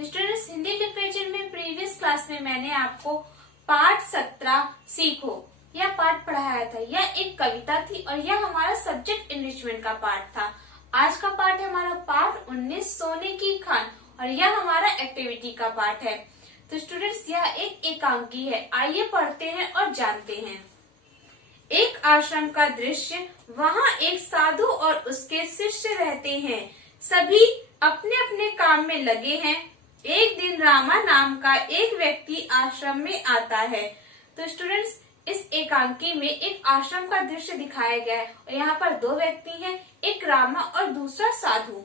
Students, Hindi literature में previous class में मैंने आपको पाठ 17 सीखो यह पाठ पढ़ाया था। यह एक कविता थी और यह हमारा सब्जेक्ट इनरिचमेंट का पाठ था। आज का पाठ है हमारा पाठ 19 सोने की खान और यह हमारा एक्टिविटी का पाठ है। तो स्टूडेंट्स, यह एक एकांकी है। आइए पढ़ते हैं और जानते हैं। एक आश्रम का दृश्य। वहाँ एक साधु और उसके शिष्य रहते हैं। सभी अपने अपने काम में लगे हैं। एक दिन रामा नाम का एक व्यक्ति आश्रम में आता है। तो स्टूडेंट्स, इस एकांकी में एक आश्रम का दृश्य दिखाया गया है और यहाँ पर दो व्यक्ति हैं, एक रामा और दूसरा साधु।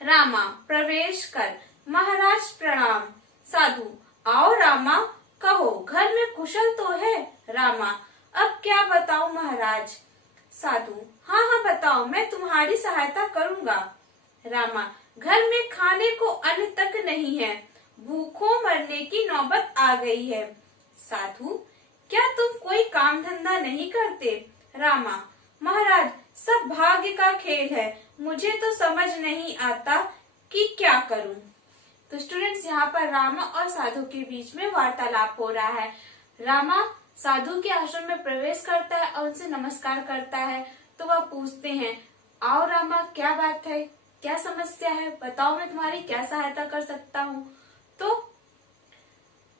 रामा, प्रवेश कर। महाराज प्रणाम। साधु, आओ रामा, कहो घर में कुशल तो है। रामा, अब क्या बताऊं महाराज। साधु, हाँ हाँ बताओ, मैं तुम्हारी सहायता करूंगा। रामा, घर में खाने को अन्न तक नहीं है, भूखों मरने की नौबत आ गई है। साधु, क्या तुम कोई काम धंधा नहीं करते। रामा, महाराज सब भाग्य का खेल है, मुझे तो समझ नहीं आता कि क्या करूं। तो स्टूडेंट्स, यहाँ पर रामा और साधु के बीच में वार्तालाप हो रहा है। रामा साधु के आश्रम में प्रवेश करता है और उनसे नमस्कार करता है। तो वह पूछते हैं, आओ रामा, क्या बात है, क्या समस्या है, बताओ, मैं तुम्हारी क्या सहायता कर सकता हूँ। तो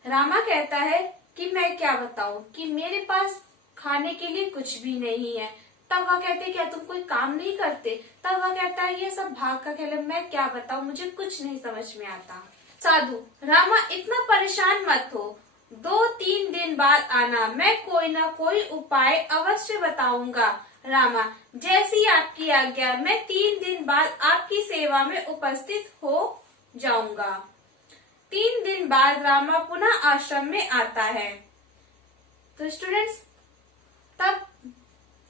रामा कहता है कि मैं क्या बताऊं कि मेरे पास खाने के लिए कुछ भी नहीं है। तब वह कहते हैं, क्या तुम कोई काम नहीं करते। तब वह कहता है, ये सब भाग का खेल है, मैं क्या बताऊं, मुझे कुछ नहीं समझ में आता। साधु, रामा इतना परेशान मत हो, 2-3 दिन बाद आना, मैं कोई ना कोई उपाय अवश्य बताऊंगा। रामा, जैसी आपकी आज्ञा, मैं 3 दिन बाद आपकी सेवा में उपस्थित हो जाऊंगा। 3 दिन बाद रामा पुनः आश्रम में आता है। तो स्टूडेंट्स, तब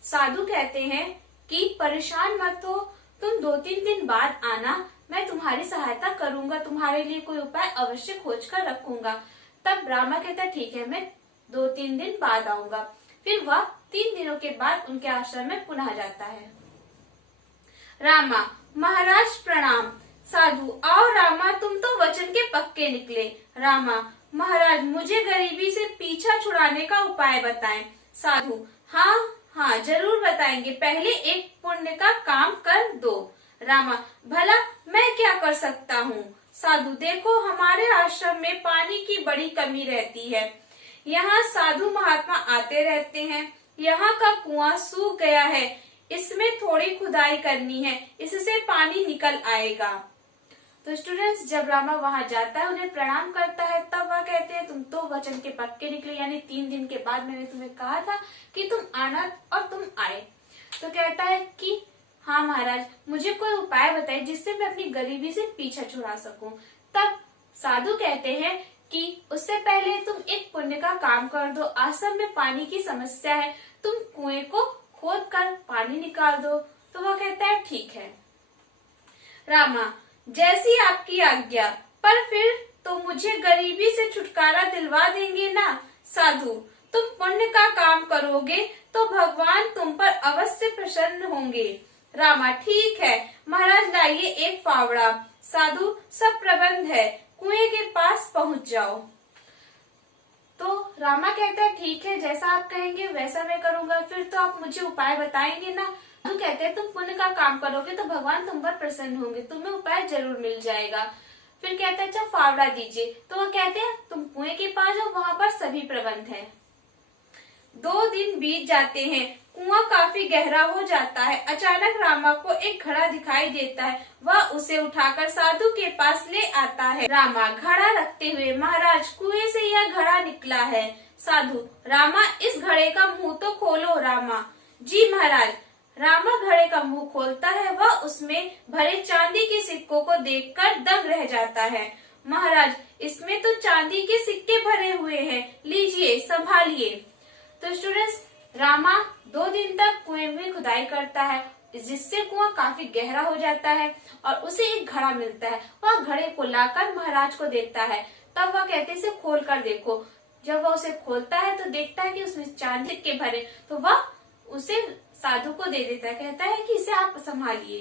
साधु कहते हैं कि परेशान मत हो, तुम 2-3 दिन बाद आना, मैं तुम्हारी सहायता करूंगा, तुम्हारे लिए कोई उपाय अवश्य खोज कर रखूंगा। तब रामा कहता है, ठीक है, मैं 2-3 दिन बाद आऊंगा। फिर वह 3 दिनों के बाद उनके आश्रम में पुनः जाता है। रामा, महाराज प्रणाम। साधु, आओ रामा, तुम तो वचन के पक्के निकले। रामा, महाराज मुझे गरीबी से पीछा छुड़ाने का उपाय बताएं। साधु, हाँ हाँ जरूर बताएंगे, पहले एक पुण्य का काम कर दो। रामा, भला मैं क्या कर सकता हूँ। साधु, देखो हमारे आश्रम में पानी की बड़ी कमी रहती है, यहाँ साधु महात्मा आते रहते हैं, यहाँ का कुआं सूख गया है, इसमें थोड़ी खुदाई करनी है, इससे पानी निकल आएगा। तो स्टूडेंट्स, जब रामा वहाँ जाता है, उन्हें प्रणाम करता है, तब वह कहते हैं, तुम तो वचन के पक्के निकले, यानी 3 दिन के बाद मैंने तुम्हें कहा था कि तुम आना और तुम आए। तो कहता है कि हाँ महाराज, मुझे कोई उपाय बताइए जिससे मैं अपनी गरीबी से पीछा छुड़ा सकूं। तब साधु कहते हैं कि उससे पहले तुम एक पुण्य का काम कर दो, आश्रम में पानी की समस्या है, तुम कुएं को खोद कर पानी निकाल दो। तो वह कहता है, ठीक है। रामा, जैसी आपकी आज्ञा, पर फिर तो मुझे गरीबी से छुटकारा दिलवा देंगे ना। साधु, तुम पुण्य का काम करोगे तो भगवान तुम पर अवश्य प्रसन्न होंगे। रामा, ठीक है महाराज, लाइए एक फावड़ा। साधु, सब प्रबंध है, कुएं के पास पहुंच जाओ। तो रामा कहता है, ठीक है, जैसा आप कहेंगे वैसा मैं करूंगा, फिर तो आप मुझे उपाय बताएंगे ना। तो कहते हैं, तुम पुण्य का काम करोगे तो भगवान तुम पर प्रसन्न होंगे, तुम्हें उपाय जरूर मिल जाएगा। फिर कहते हैं, अच्छा फावड़ा दीजिए। तो वो कहते हैं, तुम कुएं के पास जाओ, वहाँ पर सभी प्रबंध है। 2 दिन बीत जाते हैं, कुआं काफी गहरा हो जाता है। अचानक रामा को एक घड़ा दिखाई देता है, वह उसे उठाकर साधु के पास ले आता है। रामा घड़ा रखते हुए, महाराज कुएं से यह घड़ा निकला है। साधु, रामा इस घड़े का मुंह तो खोलो। रामा, जी महाराज। रामा घड़े का मुंह खोलता है, वह उसमें भरे चांदी के सिक्कों को देखकर दंग रह जाता है। महाराज, इसमें तो चांदी के सिक्के भरे हुए हैं, लीजिए संभालिए। तो स्टूडेंट्स, रामा 2 दिन तक कुएं में खुदाई करता है, जिससे कुआं काफी गहरा हो जाता है और उसे एक घड़ा मिलता है। वह घड़े को लाकर महाराज को देता है। तब वह कहते हैं, इसे खोल कर देखो। जब वह उसे खोलता है तो देखता है कि उसमें चांदी के भरे, तो वह उसे साधु को दे देता है, कहता है कि इसे आप संभालिए।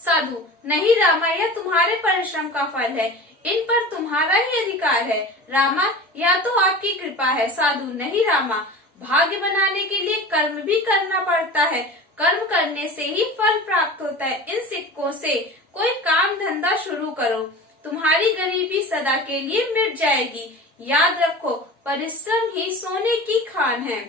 साधु, नहीं रामा, यह तुम्हारे परिश्रम का फल है, इन पर तुम्हारा ही अधिकार है। रामा, या तो आपकी कृपा है। साधु, नहीं रामा, भाग्य बनाने के लिए कर्म भी करना पड़ता है, कर्म करने से ही फल प्राप्त होता है। इन सिक्कों से कोई काम धंधा शुरू करो, तुम्हारी गरीबी सदा के लिए मिट जाएगी। याद रखो, परिश्रम ही सोने की खान है।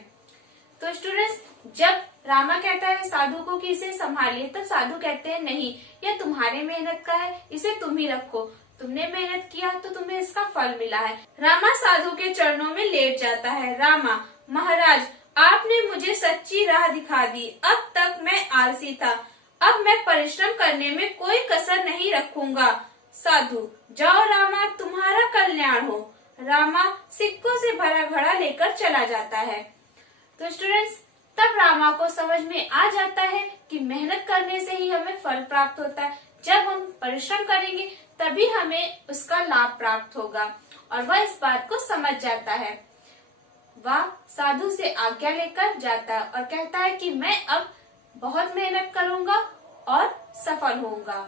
तो स्टूडेंट्स, जब रामा कहता है साधु को कि इसे संभालिए, तब साधु कहते हैं नहीं, यह तुम्हारे मेहनत का है, इसे तुम ही रखो, तुमने मेहनत किया तो तुम्हें इसका फल मिला है। रामा साधु के चरणों में लेट जाता है। रामा, महाराज, आपने मुझे सच्ची राह दिखा दी, अब तक मैं आलसी था, अब मैं परिश्रम करने में कोई कसर नहीं रखूंगा। साधु, जाओ रामा, तुम्हारा कल्याण हो। रामा सिक्कों से भरा घड़ा लेकर चला जाता है। तो स्टूडेंट्स, तब रामा को समझ में आ जाता है कि मेहनत करने से ही हमें फल प्राप्त होता है। जब हम परिश्रम करेंगे तभी हमें उसका लाभ प्राप्त होगा, और वह इस बात को समझ जाता है। वह साधु से आज्ञा लेकर जाता है और कहता है कि मैं अब बहुत मेहनत करूंगा और सफल होऊंगा।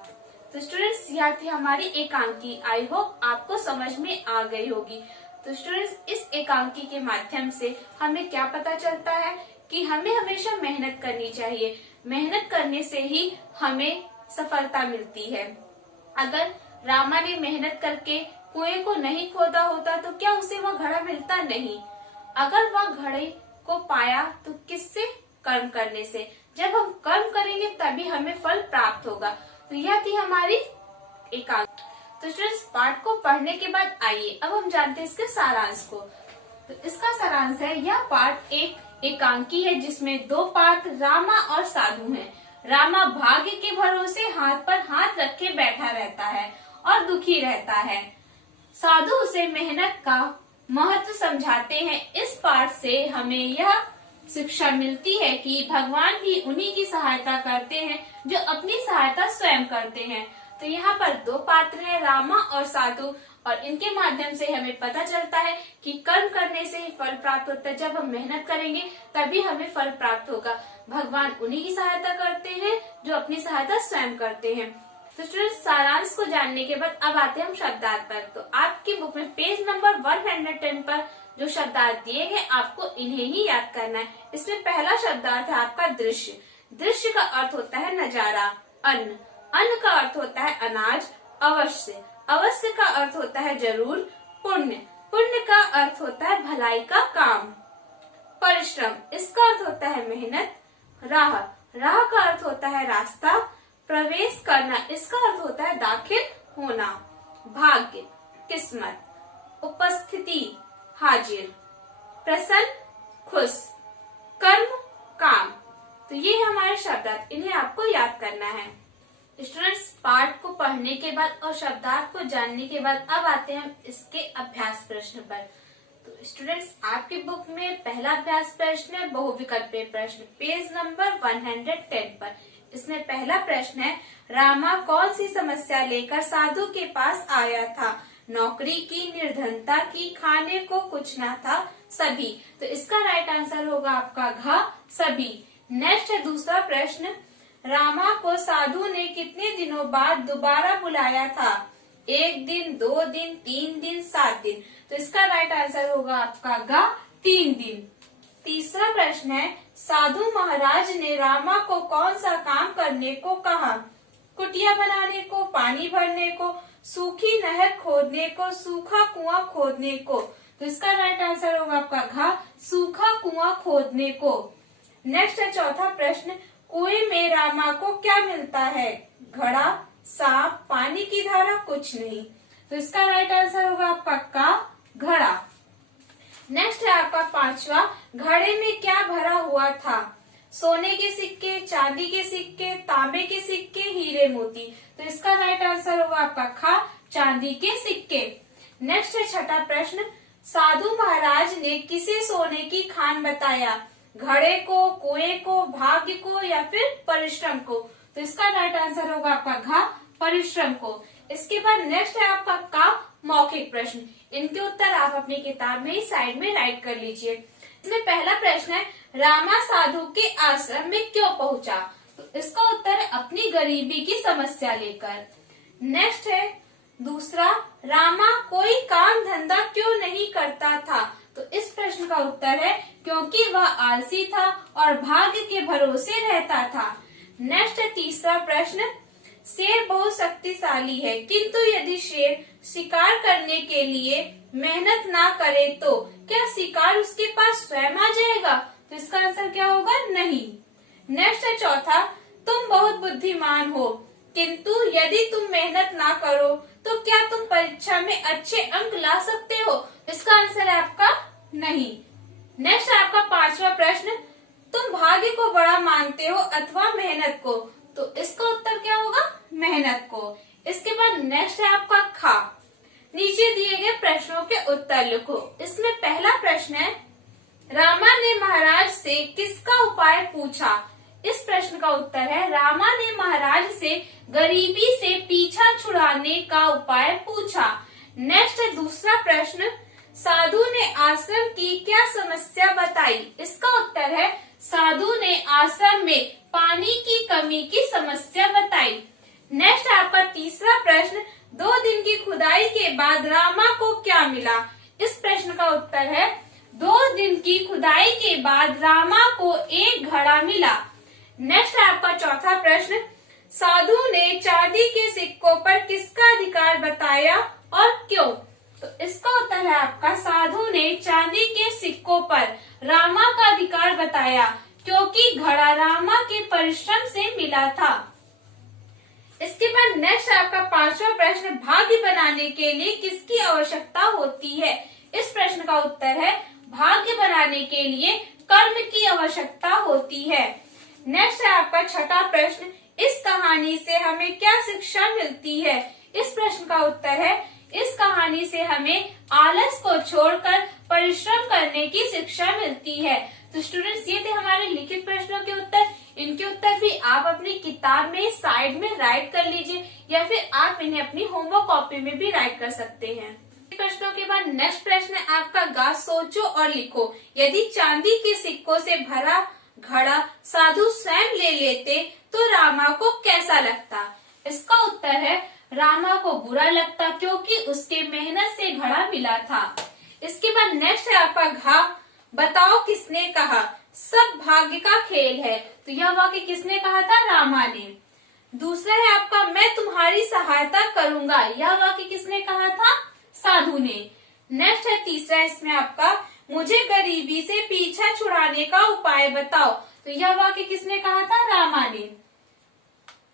तो स्टूडेंट्स, यह थी हमारी एकांकी। आई होप आपको समझ में आ गई होगी। तो स्टूडेंट्स, इस एकांकी के माध्यम से हमें क्या पता चलता है कि हमें हमेशा मेहनत करनी चाहिए। मेहनत करने से ही हमें सफलता मिलती है। अगर रामा ने मेहनत करके कुएं को नहीं खोदा होता तो क्या उसे वह घड़ा मिलता? नहीं। अगर वह घड़े को पाया तो किससे? कर्म करने से। जब हम कर्म करेंगे तभी हमें फल प्राप्त होगा। तो यह थी हमारी एकांकी। तो स्टूडेंट्स, पाठ को पढ़ने के बाद आइए अब हम जानते हैं इसके सारांश को। तो इसका सारांश है, यह पाठ एक एकांकी है जिसमें दो पात्र रामा और साधु हैं। रामा भाग्य के भरोसे हाथ पर हाथ रखे बैठा रहता है और दुखी रहता है। साधु उसे मेहनत का महत्व समझाते हैं। इस पाठ से हमें यह शिक्षा मिलती है कि भगवान भी उन्हीं की सहायता करते हैं जो अपनी सहायता स्वयं करते हैं। तो यहाँ पर दो पात्र हैं, रामा और साधु, और इनके माध्यम से हमें पता चलता है कि कर्म करने से ही फल प्राप्त होता है। जब हम मेहनत करेंगे तभी हमें फल प्राप्त होगा। भगवान उन्हीं की सहायता करते हैं जो अपनी सहायता स्वयं करते हैं। तो स्टूडेंट्स, सारांश को जानने के बाद अब आते हैं हम शब्दार्थ पर। तो आपकी बुक में पेज नंबर 110 पर जो शब्दार्थ दिए गए आपको इन्हें ही याद करना है। इसमें पहला शब्दार्थ है आपका दृश्य। दृश्य का अर्थ होता है नजारा। अन्न, अन्न का अर्थ होता है अनाज। अवश्य, अवश्य का अर्थ होता है जरूर। पुण्य, पुण्य का अर्थ होता है भलाई का काम। परिश्रम, इसका अर्थ होता है मेहनत। राह, राह का अर्थ होता है रास्ता। प्रवेश करना, इसका अर्थ होता है दाखिल होना। भाग्य, किस्मत। उपस्थिति, हाजिर। प्रसन्न, खुश। कर्म, काम। तो ये हमारे शब्दार्थ, इन्हें आपको याद करना है। स्टूडेंट्स, पाठ को पढ़ने के बाद और शब्दार्थ को जानने के बाद अब आते हैं हम इसके अभ्यास प्रश्न पर। तो स्टूडेंट्स, आपकी बुक में पहला अभ्यास प्रश्न है बहुविकल्पीय प्रश्न, पेज नंबर 110 पर। इसमें पहला प्रश्न है, रामा कौन सी समस्या लेकर साधु के पास आया था? नौकरी की, निर्धनता की, खाने को कुछ ना था, सभी। तो इसका राइट आंसर होगा आपका घ, सभी। नेक्स्ट है दूसरा प्रश्न, रामा को साधु ने कितने दिनों बाद दोबारा बुलाया था? 1 दिन, 2 दिन, 3 दिन, 7 दिन। तो इसका राइट आंसर होगा आपका ग, 3 दिन। तीसरा प्रश्न है, साधु महाराज ने रामा को कौन सा काम करने को कहा? कुटिया बनाने को, पानी भरने को, सूखी नहर खोदने को, सूखा कुआं खोदने को। तो इसका राइट आंसर होगा आपका घ, सूखा कुआं खोदने को। नेक्स्ट है चौथा प्रश्न, कुएं में रामा को क्या मिलता है? घड़ा, सांप, पानी की धारा, कुछ नहीं। तो इसका राइट आंसर होगा आपका का, घड़ा। नेक्स्ट है आपका पांचवा, घड़े में क्या भरा हुआ था? सोने के सिक्के, चांदी के सिक्के, तांबे के सिक्के, हीरे मोती। तो इसका राइट आंसर होगा आपका खा, चांदी के सिक्के। नेक्स्ट है छठा प्रश्न, साधु महाराज ने किसे सोने की खान बताया? घड़े को, कुएं को, भाग्य को, या फिर परिश्रम को। तो इसका राइट आंसर होगा आपका घ, परिश्रम को। इसके बाद नेक्स्ट है आपका का, मौखिक प्रश्न। इनके उत्तर आप अपनी किताब में ही साइड में राइट कर लीजिए। इसमें पहला प्रश्न है, रामा साधु के आश्रम में क्यों पहुंचा? तो इसका उत्तर है अपनी गरीबी की समस्या लेकर। नेक्स्ट है दूसरा, रामा कोई काम धंधा क्यों नहीं करता था? तो इस प्रश्न का उत्तर है क्योंकि वह आलसी था और भाग्य के भरोसे रहता था। नेक्स्ट है तीसरा प्रश्न, शेर बहुत शक्तिशाली है किंतु यदि शेर शिकार करने के लिए मेहनत ना करे तो क्या शिकार उसके पास स्वयं आ जाएगा? तो इसका आंसर क्या होगा? नहीं। नेक्स्ट है चौथा, तुम बहुत बुद्धिमान हो किंतु यदि तुम मेहनत ना करो तो क्या तुम परीक्षा में अच्छे अंक ला सकते हो? इसका आंसर है आपका नहीं। नेक्स्ट है आपका पांचवा प्रश्न, तुम भाग्य को बड़ा मानते हो अथवा मेहनत को? तो इसका उत्तर क्या होगा? मेहनत को। इसके बाद नेक्स्ट है आपका खा, नीचे दिए गए प्रश्नों के उत्तर लिखो। इसमें पहला प्रश्न है, रामा ने महाराज से किसका उपाय पूछा? इस प्रश्न का उत्तर है रामा ने महाराज से गरीबी से पीछा छुड़ाने का उपाय पूछा। नेक्स्ट है दूसरा प्रश्न, साधु ने आश्रम की क्या समस्या बताई? इसका उत्तर है साधु ने आश्रम में पानी की कमी की समस्या बताई। नेक्स्ट आपका तीसरा प्रश्न, 2 दिन की खुदाई के बाद रामा को क्या मिला? इस प्रश्न का उत्तर है 2 दिन की खुदाई के बाद रामा को एक घड़ा मिला। नेक्स्ट है आपका चौथा प्रश्न, साधु ने चांदी के सिक्कों पर किसका अधिकार बताया और क्यों? तो इसका उत्तर है आपका साधु ने चांदी के सिक्कों पर रामा का अधिकार बताया क्योंकि घड़ा रामा के परिश्रम से मिला था। इसके बाद नेक्स्ट आपका पांचवा प्रश्न, भाग्य बनाने के लिए किसकी आवश्यकता होती है? इस प्रश्न का उत्तर है भाग्य बनाने के लिए कर्म की आवश्यकता होती है। नेक्स्ट है आपका छठा प्रश्न, इस कहानी से हमें क्या शिक्षा मिलती है? इस प्रश्न का उत्तर है इस कहानी से हमें आलस को छोड़कर परिश्रम करने की शिक्षा मिलती है। तो स्टूडेंट्स, ये थे हमारे लिखित प्रश्नों के उत्तर। इनके उत्तर भी आप अपनी किताब में साइड में राइट कर लीजिए या फिर आप इन्हें अपनी होमवर्क कॉपी में भी राइट कर सकते हैं। प्रश्नों के बाद नेक्स्ट प्रश्न है आपका, गा सोचो और लिखो। यदि चांदी के सिक्कों से भरा घड़ा साधु स्वयं ले लेते तो रामा को कैसा लगता? इसका उत्तर है रामा को बुरा लगता क्योंकि उसके मेहनत से घड़ा मिला था। इसके बाद नेक्स्ट है आपका घा, बताओ किसने कहा? सब भाग्य का खेल है। तो यह वाक्य किसने कहा था? रामा ने। दूसरा है आपका, मैं तुम्हारी सहायता करूंगा। यह वाक्य किसने कहा था? साधु ने। नेक्स्ट है तीसरा, इसमें आपका, मुझे गरीबी से पीछा छुड़ाने का उपाय बताओ। तो यह वाक्य किसने कहा था? रामा ने।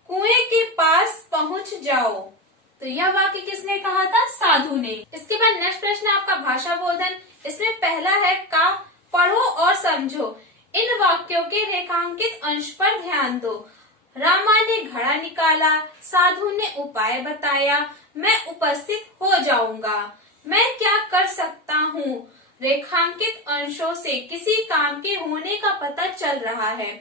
कुएं के पास पहुंच जाओ। तो यह वाक्य किसने कहा था? साधु ने। इसके बाद नेक्स्ट प्रश्न आपका भाषा बोधन। इसमें पहला है का, पढ़ो और समझो। इन वाक्यों के रेखांकित अंश पर ध्यान दो। रामा ने घड़ा निकाला, साधु ने उपाय बताया, मैं उपस्थित हो जाऊंगा, मैं क्या कर सकता हूँ। रेखांकित अंशों से किसी काम के होने का पता चल रहा है।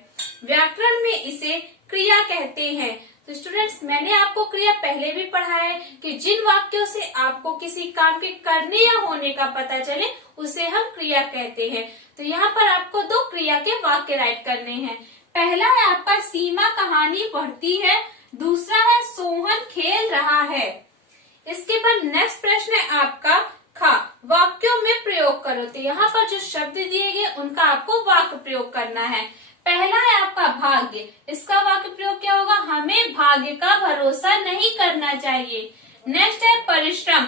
व्याकरण में इसे क्रिया कहते हैं। तो स्टूडेंट्स, मैंने आपको क्रिया पहले भी पढ़ा है कि जिन वाक्यों से आपको किसी काम के करने या होने का पता चले उसे हम क्रिया कहते हैं। तो यहाँ पर आपको 2 क्रिया के वाक्य राइट करने हैं। पहला है आपका, सीमा कहानी पढ़ती है। दूसरा है, सोहन खेल रहा है। इसके बाद नेक्स्ट प्रश्न है आपका, खा, वाक्यों में प्रयोग करो। तो यहाँ पर जो शब्द दिए गए उनका आपको वाक्य प्रयोग करना है। पहला है आपका भाग्य। इसका वाक्य प्रयोग क्या होगा? हमें भाग्य का भरोसा नहीं करना चाहिए। नेक्स्ट है परिश्रम।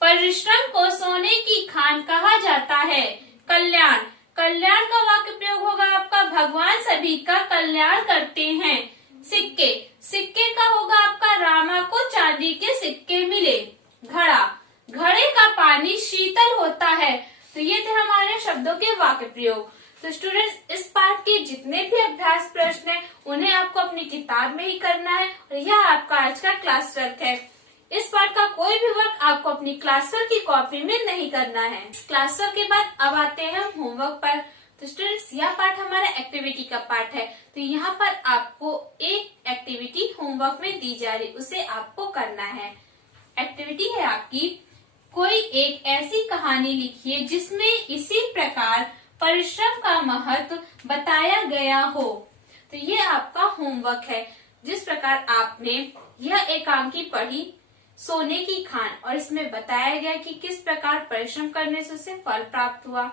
परिश्रम को सोने की खान कहा जाता है। कल्याण। कल्याण का वाक्य प्रयोग होगा आपका, भगवान सभी का कल्याण करते हैं। सिक्के। सिक्के का होगा आपका, रामा को चांदी के सिक्के मिले। घड़ा। घड़े का पानी शीतल होता है। तो ये थे हमारे शब्दों के वाक्य प्रयोग। तो स्टूडेंट्स, इस पाठ के जितने भी अभ्यास प्रश्न हैं उन्हें आपको अपनी किताब में ही करना है और यह आपका आज का क्लास वर्क है। इस पाठ का कोई भी वर्क आपको अपनी क्लास वर्क की कॉपी में नहीं करना है। क्लास वर्क के बाद अब आते हैं हम होमवर्क पर। तो स्टूडेंट्स, यह पाठ हमारा एक्टिविटी का पार्ट है। तो यहाँ पर आपको एक एक्टिविटी होमवर्क में दी जा रही, उसे आपको करना है। एक्टिविटी है आपकी, कोई एक ऐसी कहानी लिखिए जिसमें इसी प्रकार परिश्रम का महत्व बताया गया हो। तो ये आपका होमवर्क है। जिस प्रकार आपने यह एकांकी पढ़ी सोने की खान, और इसमें बताया गया कि किस प्रकार परिश्रम करने से उसे फल प्राप्त हुआ।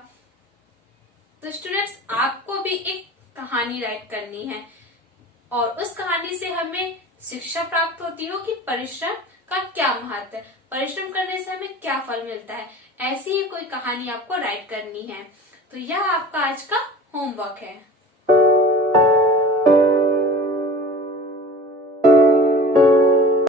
तो स्टूडेंट्स, आपको भी एक कहानी राइट करनी है और उस कहानी से हमें शिक्षा प्राप्त होती हो कि परिश्रम का क्या महत्व है, परिश्रम करने से हमें क्या फल मिलता है। ऐसी ही कोई कहानी आपको राइट करनी है। तो यह आपका आज का होमवर्क है।